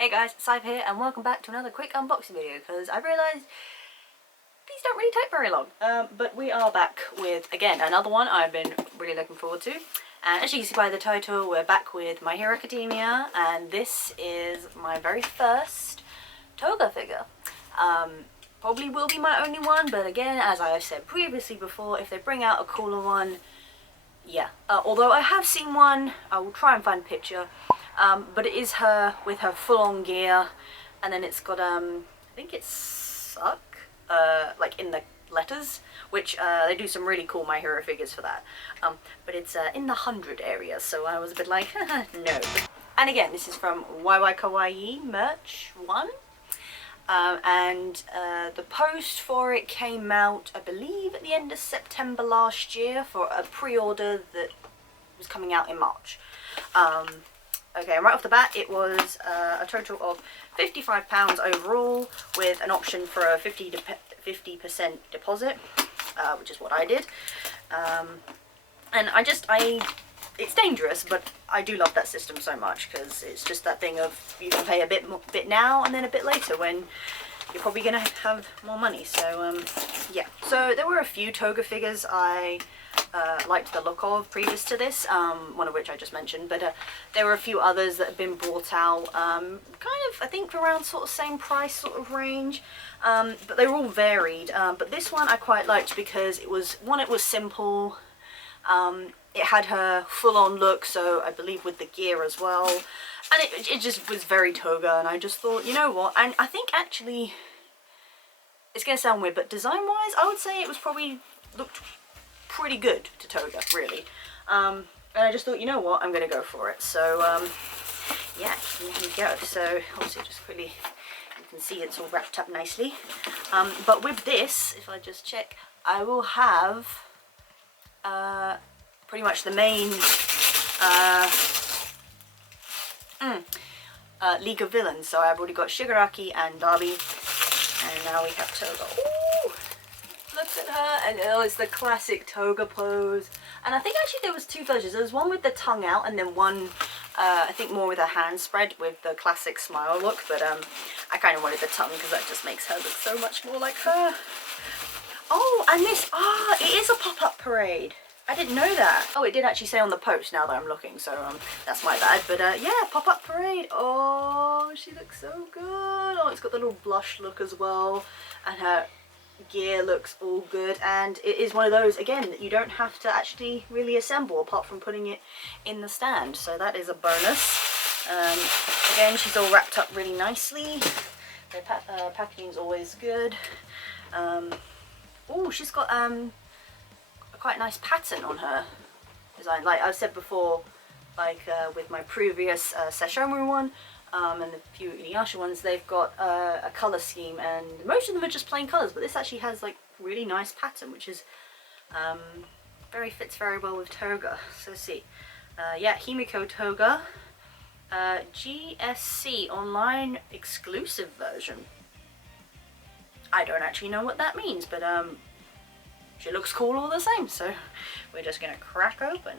Hey guys, Sive here and welcome back to another quick unboxing video because I realised these don't really take very long. But we are back with, again, another one I've been really looking forward to. And as you can see by the title, we're back with My Hero Academia, and this is my very first Toga figure. Probably will be my only one, but again, as I have said previously before, if they bring out a cooler one, yeah. Although I have seen one, I will try and find a picture. But it is her with her full-on gear, and then it's got I think it's suck, like in the letters, which they do some really cool My Hero figures for that. But it's in the 100 area, so I was a bit like, no. And again, this is from YY Kawaii Merch 1. And the post for it came out, I believe, at the end of September last year for a pre-order that was coming out in March. Okay, and right off the bat, it was a total of £55 overall, with an option for a 50% deposit, which is what I did. And it's dangerous, but I do love that system so much, because it's just that thing of you can pay a bit now and then a bit later when you're probably going to have more money. So yeah, so there were a few Toga figures I liked the look of previous to this, one of which I just mentioned, but there were a few others that have been brought out, kind of, I think, around sort of same price sort of range, but they were all varied. But this one I quite liked because it was simple. It had her full-on look, so I believe with the gear as well, and it just was very Toga, and I just thought, you know what, and I think actually, it's going to sound weird, but design-wise, I would say it was probably looked pretty good to Toga, really. And I just thought, you know what, I'm going to go for it. So, yeah, here we go. So, obviously, just quickly, you can see it's all wrapped up nicely. But with this, if I just check, I will have pretty much the main League of Villains. So I've already got Shigaraki and Darby, and now we have Toga. Ooh! Look at her, and oh, it's the classic Toga pose. And I think actually there was two versions. There was one with the tongue out, and then one, I think more with her hands spread with the classic smile look. But I kind of wanted the tongue because that just makes her look so much more like her. Oh, and this, it is a pop-up parade. I didn't know that. Oh, it did actually say on the post now that I'm looking, so that's my bad. But yeah, pop-up parade. Oh, she looks so good. Oh, it's got the little blush look as well, and her gear looks all good, and it is one of those, again, that you don't have to actually really assemble apart from putting it in the stand, so that is a bonus. Again, she's all wrapped up really nicely. The packaging's always good. Oh, she's got a quite nice pattern on her design, like I said before, like with my previous Sesshomu one, and a few Inuyasha ones, they've got a colour scheme, and most of them are just plain colours, but this actually has like really nice pattern, which is fits very well with Toga. So let's see, yeah, Himiko Toga, GSC online exclusive version. I don't actually know what that means, but she looks cool all the same, so we're just gonna crack open.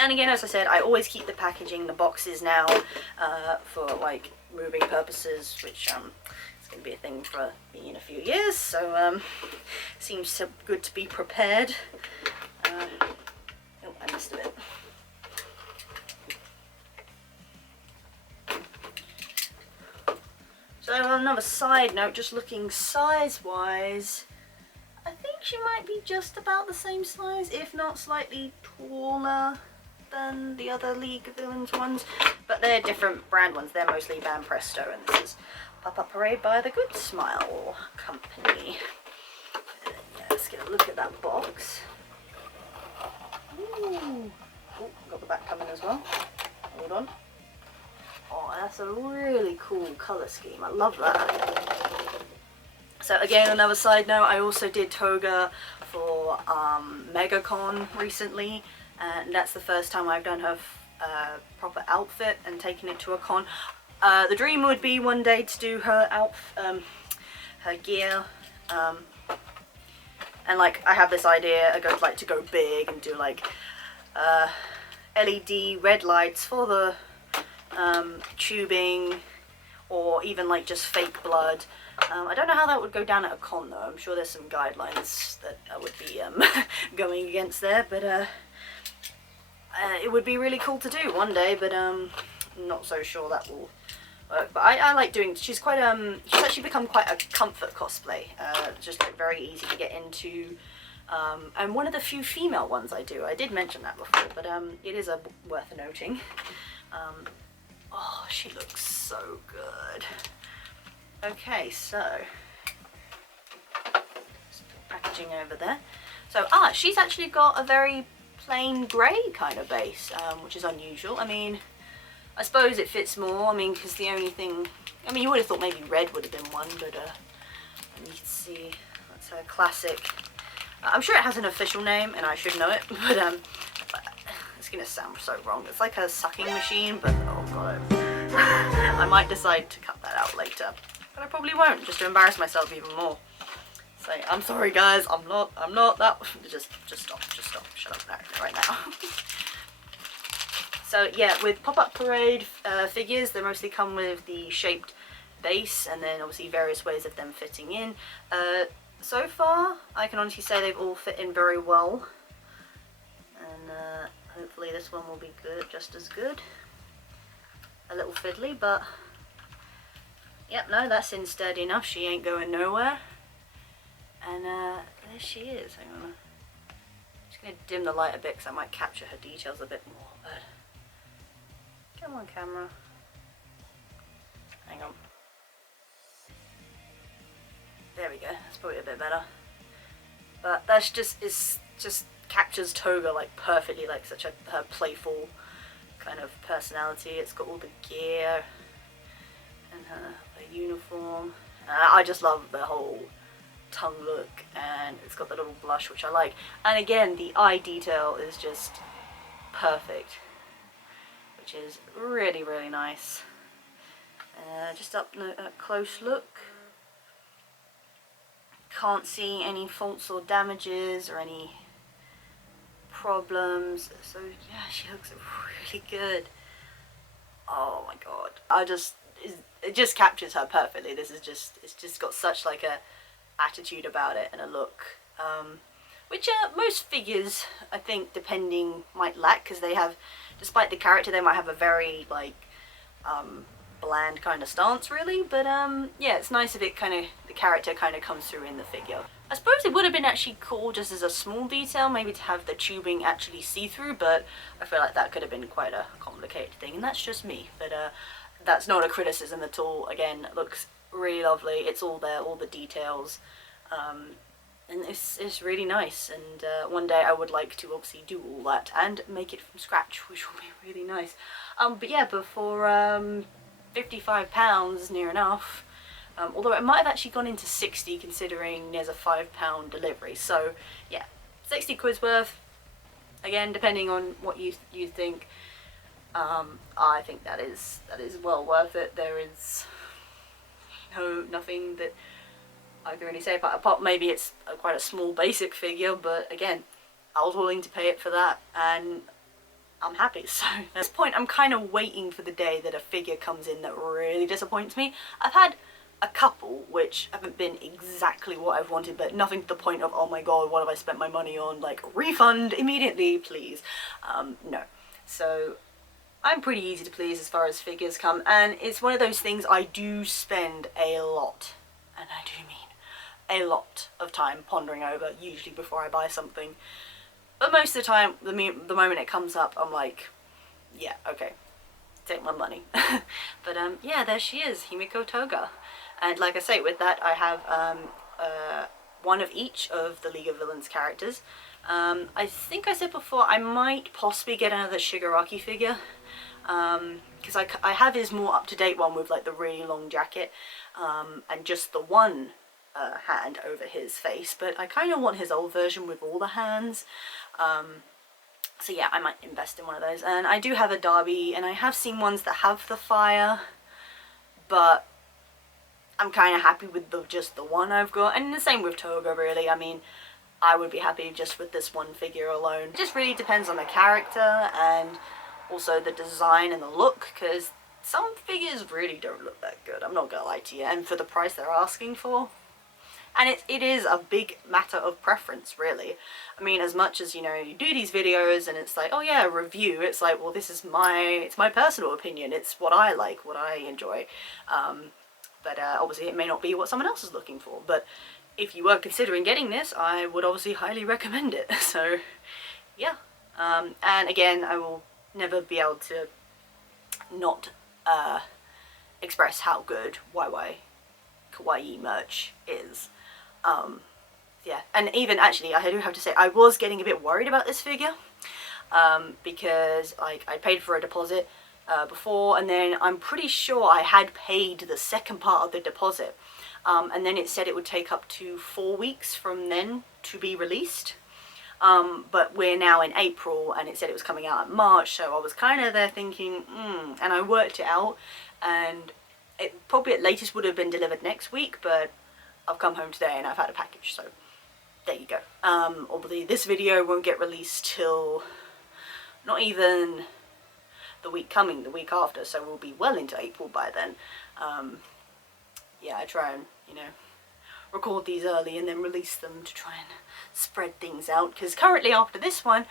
And again, as I said, I always keep the packaging, the boxes now, for like moving purposes, which it's going to be a thing for me in a few years, so seems so good to be prepared. Oh, I missed a bit. So on another side note, just looking size-wise, I think she might be just about the same size, if not slightly taller than the other League of Villains ones, but they're different brand ones. They're mostly Van Presto, and this is PopUpParade by the Good Smile Company. Yeah, let's get a look at that box. Ooh. Oh, got the back coming as well. Hold on. Oh, that's a really cool colour scheme. I love that. So again, another side note, I also did Toga for MegaCon recently, and that's the first time I've done her proper outfit and taken it to a con. The dream would be one day to do her her gear, and like I have this idea, I'd like to go big and do like LED red lights for the tubing, or even like just fake blood. I don't know how that would go down at a con though. I'm sure there's some guidelines that I would be going against there, but it would be really cool to do one day, but not so sure that will work. But I like doing, she's actually become quite a comfort cosplay, just like very easy to get into, and one of the few female ones I do. I did mention that before, but it is worth noting. Oh, she looks so good. Okay, so packaging over there. So she's actually got a very plain grey kind of base, which is unusual. I mean, I suppose it fits more. I mean, because the only thing, I mean, you would have thought maybe red would have been one, but you can see that's her classic. I'm sure it has an official name, and I should know it, but it's gonna sound so wrong. It's like a sucking machine, but oh god, I might decide to cut that out later, but I probably won't, just to embarrass myself even more. So I'm sorry guys, I'm not that. Just stop, shut up right now. So yeah, with PopUpParade figures, they mostly come with the shaped base, and then obviously various ways of them fitting in. So far, I can honestly say they've all fit in very well, and hopefully this one will be good, just as good. A little fiddly, but yep, no, that's in steady enough. She ain't going nowhere. And there she is. Hang on. I'm just going to dim the light a bit because I might capture her details a bit more. But come on, camera. Hang on. There we go. That's probably a bit better. But that's just captures Toga like perfectly, like such her playful kind of personality. It's got all the gear and her uniform. I just love the whole tongue look, and it's got the little blush, which I like. And again, the eye detail is just perfect, which is really, really nice. Just up a close look. Can't see any faults or damages or any problems. So yeah, she looks really good. Oh my god. It just captures her perfectly. It's just got such like a attitude about it and a look, which most figures, I think, depending, might lack, because they have, despite the character, they might have a very like bland kind of stance really, but yeah, it's nice if it kind of, the character kind of comes through in the figure. I suppose it would have been actually cool just as a small detail, maybe to have the tubing actually see-through, but I feel like that could have been quite a complicated thing, and that's just me. But that's not a criticism at all. Again, it looks really lovely. It's all there, all the details, and it's really nice. And one day I would like to obviously do all that and make it from scratch, which will be really nice. But yeah, but for £55, near enough. Although it might have actually gone into 60 considering there's a £5 delivery. So yeah, 60 quid's worth. Again, depending on what you think. I think that is well worth it. There is nothing that I can really say about it, apart maybe it's quite a small basic figure, but again, I was willing to pay it for that, and I'm happy. So at this point, I'm kind of waiting for the day that a figure comes in that really disappoints me. I've had a couple which haven't been exactly what I've wanted, but nothing to the point of, oh my god, what have I spent my money on, like refund immediately please. No. So I'm pretty easy to please as far as figures come, and it's one of those things I do spend a lot, and I do mean a lot of time pondering over, usually before I buy something. But most of the time, the moment it comes up, I'm like, yeah, okay, take my money. But yeah, there she is, Himiko Toga. And like I say, with that I have one of each of the League of Villains characters. I think I said before I might possibly get another Shigaraki figure, because I have his more up-to-date one with like the really long jacket, and just the one hand over his face, but I kind of want his old version with all the hands. So yeah, I might invest in one of those. And I do have a Derby, and I have seen ones that have the fire, but I'm kind of happy with just the one I've got, and the same with Toga really. I mean, I would be happy just with this one figure alone. It just really depends on the character and also the design and the look, because some figures really don't look that good, I'm not gonna lie to you, and for the price they're asking for. And it is a big matter of preference, really. I mean, as much as, you know, you do these videos and it's like, oh yeah, review, it's like, well, this is it's my personal opinion, it's what I like, what I enjoy. But obviously it may not be what someone else is looking for, but if you were considering getting this, I would obviously highly recommend it. So yeah, and again, I will never be able to not express how good Kawaii merch is. Yeah, and even actually, I do have to say, I was getting a bit worried about this figure, because like I paid for a deposit before, and then I'm pretty sure I had paid the second part of the deposit, and then it said it would take up to 4 weeks from then to be released. But we're now in April and it said it was coming out in March, so I was kind of there thinking, and I worked it out, and it probably at latest would have been delivered next week, but I've come home today and I've had a package, so there you go. Obviously this video won't get released till not even the week coming, the week after, so we'll be well into April by then. Yeah, I try and, you know, record these early and then release them to try and spread things out, because currently after this one,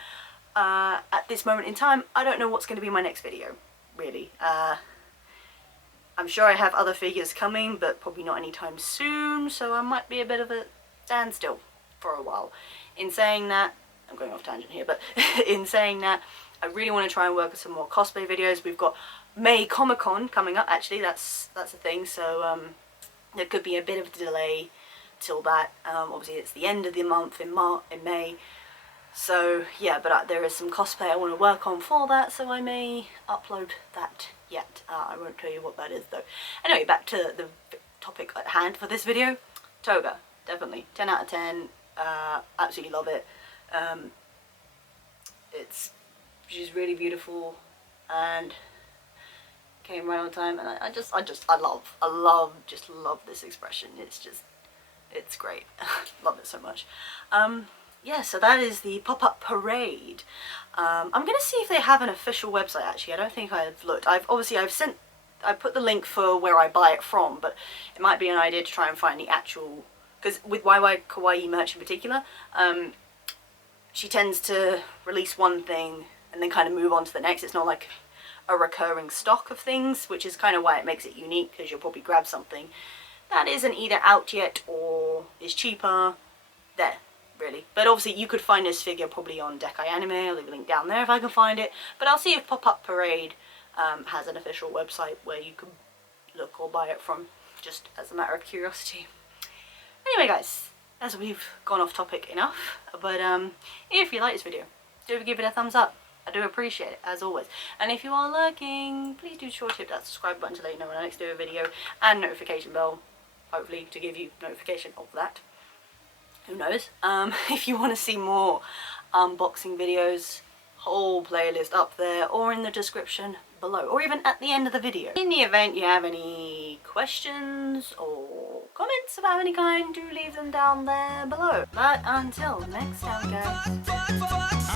at this moment in time, I don't know what's going to be my next video, really. I'm sure I have other figures coming, but probably not anytime soon, so I might be a bit of a standstill for a while. In saying that, I'm going off tangent here, but in saying that, I really want to try and work on some more cosplay videos. We've got May Comic Con coming up, actually, that's a thing, so there could be a bit of a delay till that. Obviously it's the end of the month in May, so yeah, but there is some cosplay I want to work on for that, so I may upload that yet. I won't tell you what that is though. Anyway, back to the topic at hand for this video. Toga, definitely 10 out of 10. Absolutely love it. She's really beautiful and came right on time, and I love this expression. It's great. Love it so much. Yeah, so that is the PopUpParade. I'm gonna see if they have an official website. Actually, I don't think I've looked. I put the link for where I buy it from, but it might be an idea to try and find the actual, because with YY Kawaii merch in particular, she tends to release one thing and then kind of move on to the next. It's not like a recurring stock of things, which is kind of why it makes it unique, because you'll probably grab something that isn't either out yet or is cheaper there, really. But obviously you could find this figure probably on Dekai Anime. I'll leave a link down there if I can find it, but I'll see if PopUpParade has an official website where you can look or buy it from, just as a matter of curiosity. Anyway guys, as we've gone off topic enough, but if you like this video, do give it a thumbs up. I do appreciate it, as always. And if you are lurking, please do sure to hit that subscribe button to let you know when I next do a video, and notification bell, hopefully to give you notification of that. Who knows? If you want to see more unboxing videos, whole playlist up there or in the description below, or even at the end of the video. In the event you have any questions or comments about any kind, do leave them down there below. But until next time guys.